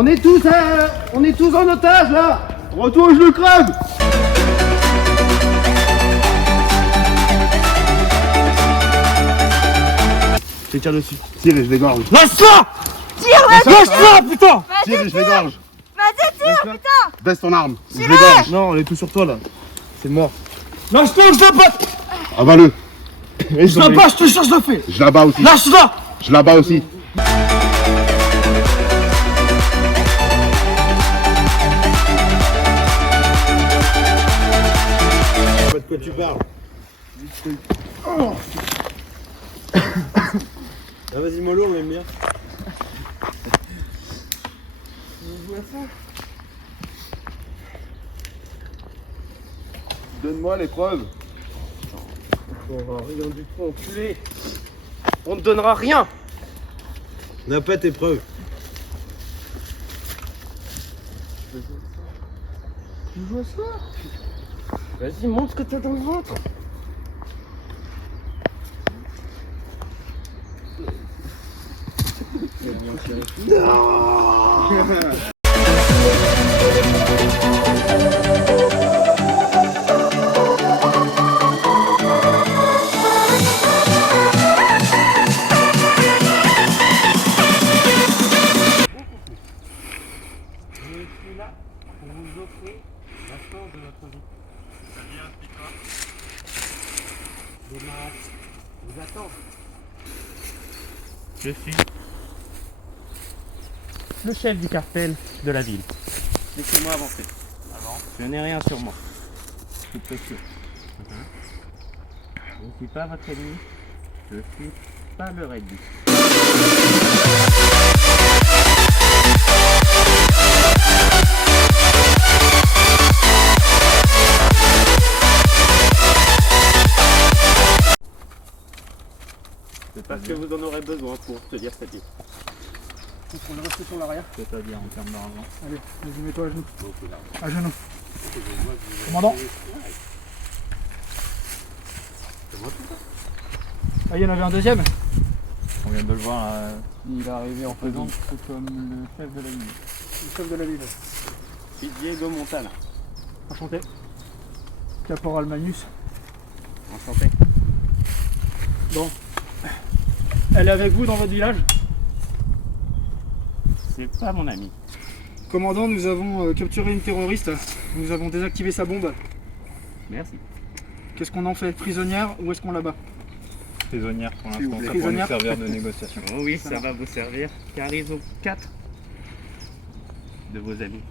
On est tous en otage là. Retourne, je le crève. Je les tire dessus. Tire et je l'égorge. Lâche-toi! Tire, vas-y! Lâche-toi, putain! Tire et je l'égorge. Vas-y, tire, putain! Baisse ton arme. Je Tirez. l'égorge. Non, on est tous sur toi là. C'est mort. Lâche-toi, je veux pas! Avale-le. Je veux pas, je te cherche de fait! Je la bats aussi. Lâche-toi! Je la bats aussi. De quoi tu parles? Ah, vas-y mollo, on aime bien. Donne-moi les preuves. Rien du tout, enculé! On te donnera rien! On n'a pas tes preuves. Tu joues à ça? Vas-y, montre ce que t'as dans le ventre! Pour vous offrir la chance de notre vie. C'est-à-dire, explique-moi. Des maths vous attendent. Je suis le chef du cartel de la ville. Laissez-moi avancer. Avance. Je n'ai rien sur moi. Tout précieux. Je ne suis pas votre ennemi. Je suis pas le rugby. C'est parce que vous en aurez besoin pour tenir cette vie. On le reste sur l'arrière. C'est-à-dire en termes d'argent. Allez, vas-y, mets-toi à genoux. À genoux. Commandant. Ah, il y en avait un deuxième. On vient de le voir. Il est arrivé en Présente comme le chef de la ville. Le chef de la ville. C'est Diego Montana. Enchanté. Caporal Magnus. Enchanté. Bon. Elle est avec vous dans votre village? C'est pas mon ami. Commandant, nous avons capturé une terroriste. Nous avons désactivé sa bombe. Merci. Qu'est-ce qu'on en fait? Prisonnière ou est-ce qu'on la bat? Prisonnière pour S'il vous l'instant, plaît. ça pourrait nous Prisonnière. servir de négociation. Oh oui, ça va vous servir, car ils ont 4 de vos amis.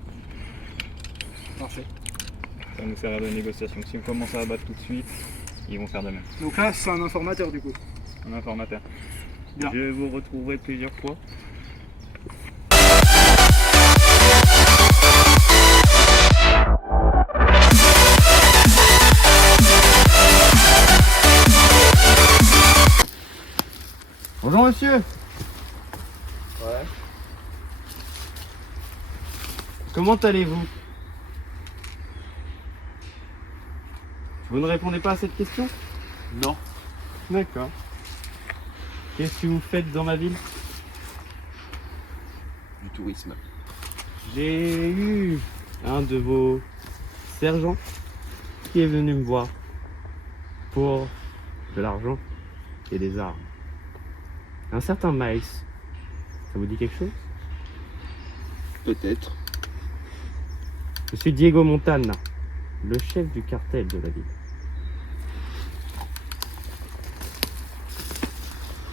Parfait. Ça va nous servir de négociation. Si on commence à abattre tout de suite, ils vont faire de même. Donc là, c'est un informateur du coup. Un informateur. Bien. Je vous retrouverai plusieurs fois. Bonjour monsieur. Ouais. Comment allez-vous? Vous ne répondez pas à cette question? Non. D'accord. Qu'est-ce que vous faites dans ma ville? Du tourisme. J'ai eu un de vos sergents qui est venu me voir pour de l'argent et des armes. Un certain Miles, ça vous dit quelque chose? Peut-être. Je suis Diego Montana, le chef du cartel de la ville.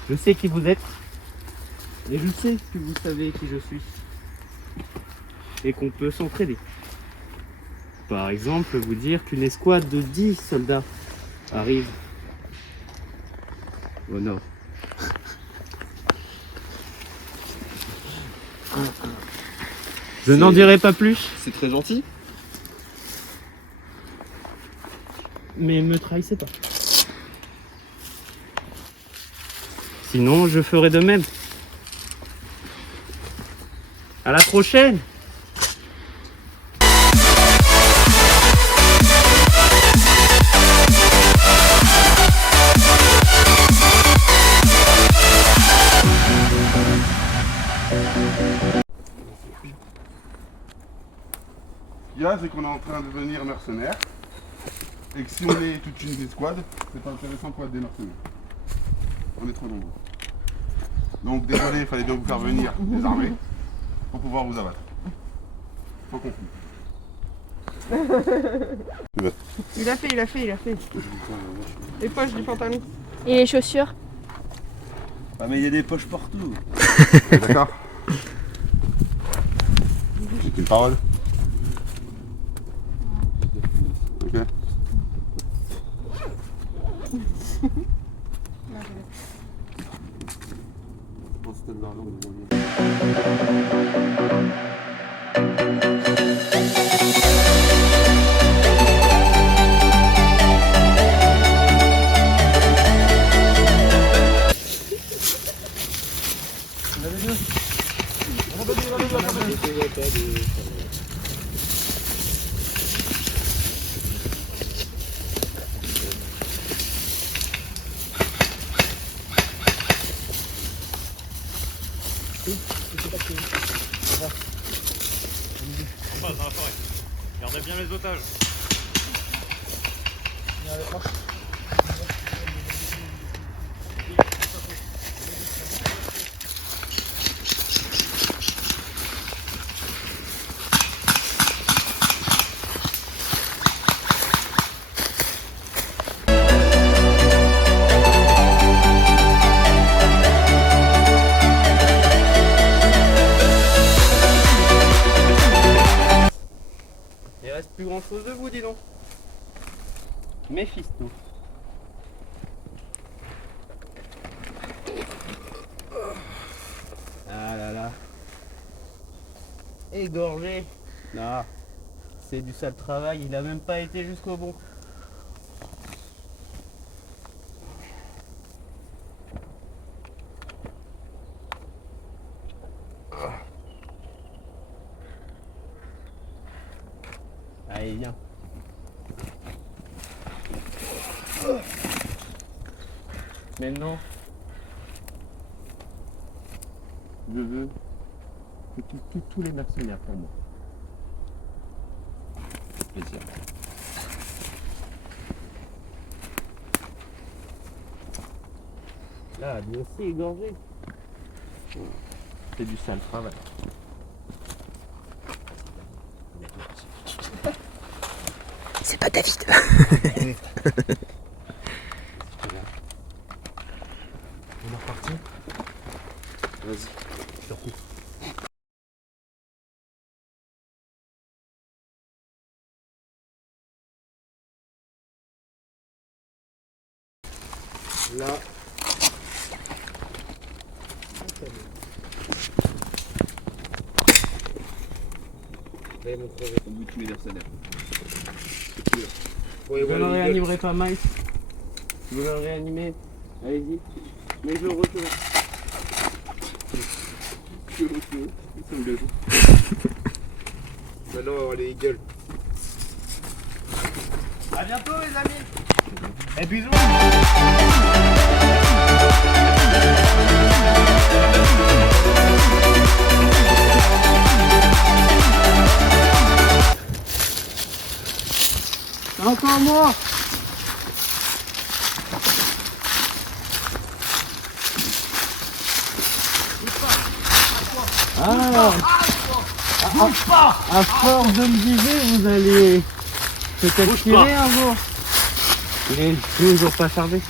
Je sais qui vous êtes, et je sais que vous savez qui je suis, et qu'on peut s'entraider. Par exemple, vous dire qu'une escouade de 10 soldats arrive au nord. Je n'en dirai pas plus, C'est très gentil. mais me trahissez pas. Sinon, je ferai de même. À la prochaine! qu'il y a, c'est qu'on est en train de devenir mercenaires. Et que si on est toute une escouade, c'est pas intéressant pour être des mercenaires. On est trop nombreux. Donc désolé, il fallait bien vous faire venir des armées pour pouvoir vous abattre. Faut qu'on Il a fait. Les poches du pantalon. Et les chaussures? Ah mais il y a des poches partout. D'accord. C'est une parole. Ok. On passe dans la forêt. Gardez bien les otages. Il reste plus grand chose de vous, dis donc. Méphisto. Ah là là. Égorgé. Non. C'est du sale travail, il a même pas été jusqu'au bout. Allez, viens. Maintenant, je veux que tu tues tous les mercenaires pour moi. Plaisir. Là, lui aussi égorgé. C'est du sale travail. C'est pas David. On est reparti. Vas-y, je te recoupe. Là. Allez, mon crevé. On bute tous les mercenaires. Vous ne le réanimerez pas, Mike. Vous le réanimez. Allez-y. Mais je le retourne. C'est un gâteau. Maintenant, on va aller Eagle. A bientôt, les amis. Et bisous. Encore moi. À force de me viser, vous allez peut-être tirer un jour. Il est toujours pas chargé.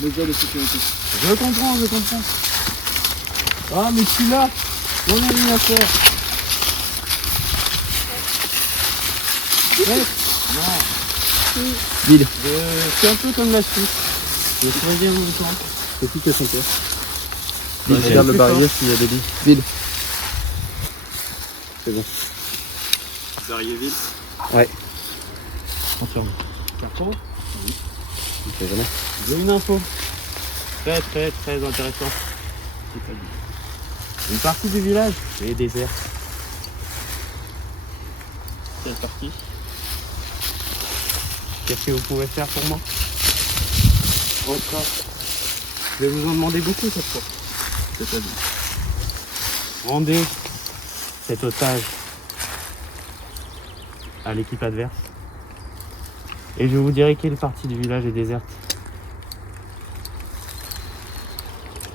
Les gars de sécurité. Je comprends. Ah, mais tu l'as. On a rien à faire. Ouais. Non. Vide. C'est un peu comme la Suisse. Je choisis mon temps. C'est tout à son cœur. Regarde le barrière s'il y a des billes. Vide. C'est bon. Barrier-ville. Ouais. Confirme. Carton. Oui. Je sais jamais. J'ai une info. Très intéressant. Une partie du village est déserte. Quelle partie? Qu'est-ce que vous pouvez faire pour moi? Encore. Je vais vous en demander beaucoup cette fois. C'est-à-dire, rendez cet otage à l'équipe adverse. Et je vous dirai quelle partie du village est déserte.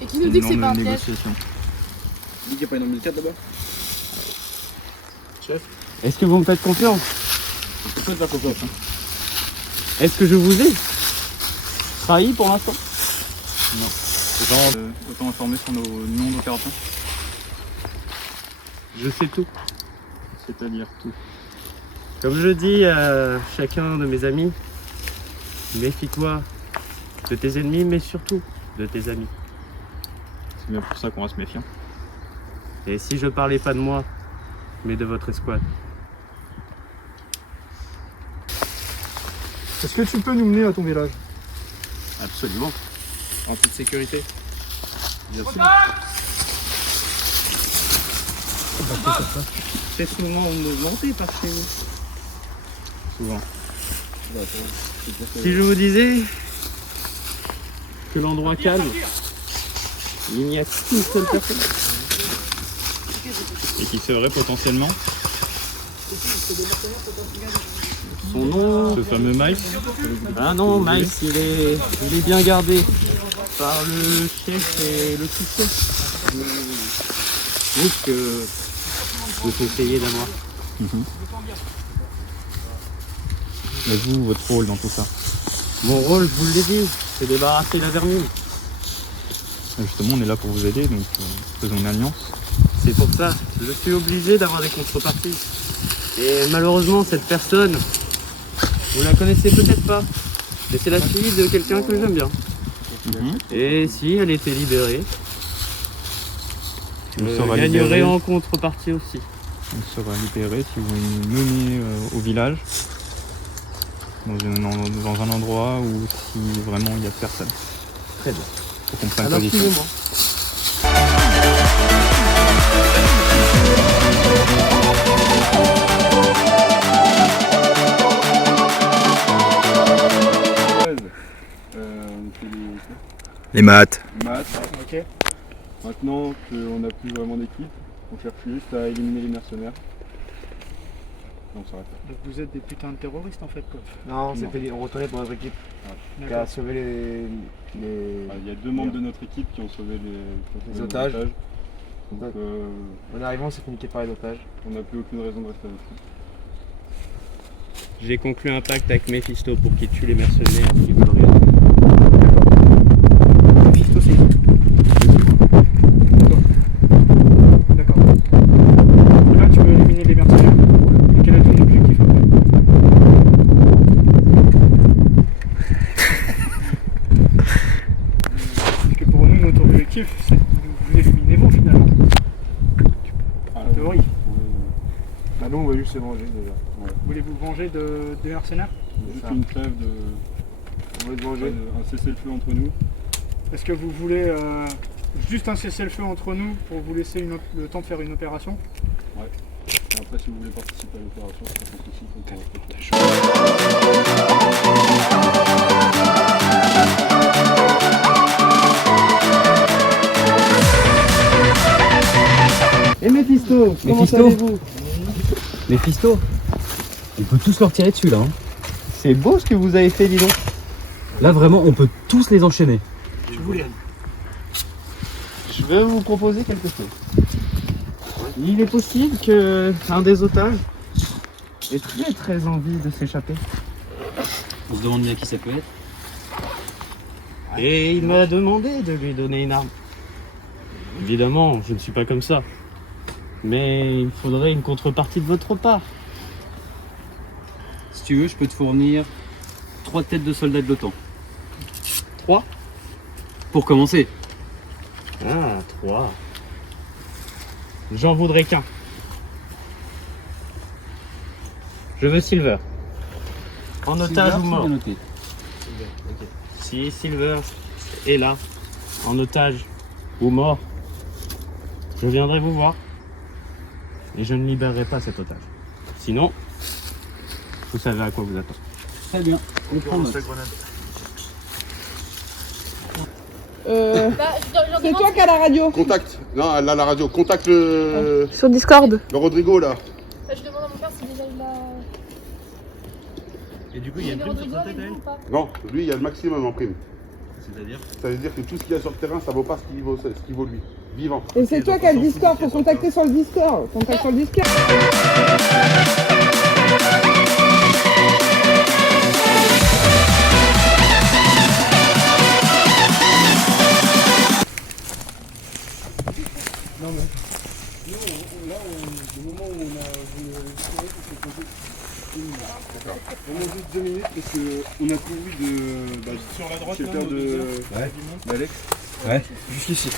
Et qui nous dit que c'est pas un piège? négociation. Dis qu'il n'y a pas une arme de 4 là-bas. Chef, Est-ce que vous me faites confiance? tu peux te faire confiance. Hein. Est-ce que je vous ai trahi pour l'instant? Autant informer sur nos noms d'opération. Je sais tout. C'est-à-dire tout. Comme je dis à chacun de mes amis, méfie-toi de tes ennemis, mais surtout de tes amis. C'est bien pour ça qu'on reste méfiant. Et si je parlais pas de moi, mais de votre escouade? Est-ce que tu peux nous mener à ton village? Absolument. En toute sécurité. Bien sûr. C'est souvent mouvementé par chez vous. Souvent. Si je vous disais que l'endroit calme, il n'y a qu'une seule personne. Et qui serait potentiellement Son nom. ce fameux Mike. Ah non, Mike, il est bien gardé par le chef et le sous-chef. Donc, vous conseillez d'avoir. Mais vous, votre rôle dans tout ça? Mon rôle, je vous l'ai dit, c'est débarrasser la vermine. Justement, on est là pour vous aider, donc faisons une alliance. C'est pour ça, je suis obligé d'avoir des contreparties. Et malheureusement, cette personne, vous la connaissez peut-être pas. Mais c'est la fille de quelqu'un que j'aime bien. Et si elle était libérée, On je sera gagnerai libéré. en contrepartie aussi. On sera libéré si vous nous menez au village, dans un endroit où si vraiment il n'y a personne. Très bien. Faut qu'on prenne Alors position. suivez-moi. Les maths. Maths. Ok. Maintenant qu'on n'a plus vraiment d'équipe, on cherche juste à éliminer les mercenaires. Et on s'arrête là. Donc vous êtes des putains de terroristes en fait quoi. Non, Non. on retournait pour notre équipe qui a D'accord. sauvé les... Ah, il y a deux membres de notre équipe qui ont sauvé les otages. Donc Donc, en arrivant, on s'est fait niquer par les otages. on n'a plus aucune raison de rester avec eux. J'ai conclu un pacte avec Mephisto pour qu'il tue les mercenaires qui veulent rien. Mephisto c'est qui? D'accord. Là tu veux éliminer les mercenaires. Et quel est ton objectif après? Parce que pour nous, notre objectif, c'est de vous éliminer vous finalement. En théorie. Bah nous, on va juste se venger déjà. Voulez-vous venger des mercenaires? Juste ça. une trêve de. On veut se venger. Un cessez-le-feu entre nous. Est-ce que vous voulez juste un cessez-le-feu entre nous pour vous laisser le temps de faire une opération? Et après, si vous voulez participer à l'opération, c'est pas possible. On peut rester. Et Mephisto, comment Mephisto. allez-vous? Mephisto, on peut tous leur tirer dessus là. Hein. C'est beau ce que vous avez fait, dis donc. Là vraiment, on peut tous les enchaîner. Je vais vous proposer quelque chose. Il est possible que un des otages ait très envie de s'échapper. On se demande bien qui ça peut être. Et il m'a demandé de lui donner une arme. Évidemment, je ne suis pas comme ça. Mais il faudrait une contrepartie de votre part. Si tu veux, je peux te fournir 3 têtes de soldats de l'OTAN. 3 Pour commencer. Ah, 3. J'en voudrais qu'un. Je veux Silver. En otage Silver, ou mort. c'est bien noté. Si Silver est là, en otage ou mort, je viendrai vous voir. Et je ne libérerai pas cet otage. Sinon, vous savez à quoi vous attendre. Très bien. On prend note. C'est toi qui as la radio. Contact. Non, elle a la radio. Contacte le Sur Discord. Rodrigo là. Je demande à mon père si déjà il a. Et du coup, il y a une prime sur sa tête, elle? Non, lui, il y a le maximum en prime. C'est-à-dire? Ça veut dire que tout ce qu'il y a sur le terrain, ça vaut pas ce qu'il vaut lui. Vivant. Et c'est toi qui as le Discord, faut contacter sur le Discord. Contacte sur le Discord. Non mais, nous, là, le moment où on a voulu tirer, c'est posé 1 minute. D'accord. On a juste 2 minutes parce qu'on a couru de... sur la droite, là, de... Ouais. d'Alex. Ouais. Jusqu'ici.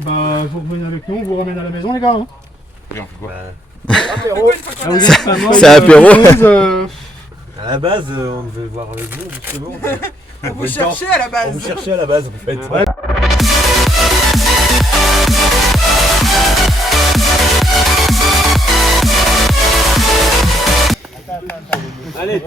Bah, vous revenez avec nous, on vous ramène à la maison, les gars. Hein. Et on fait quoi? C'est apéro. À la base, on devait voir avec vous, justement. On vous cherchait à la On base. vous cherchait à la base, en fait. Ouais. Allez.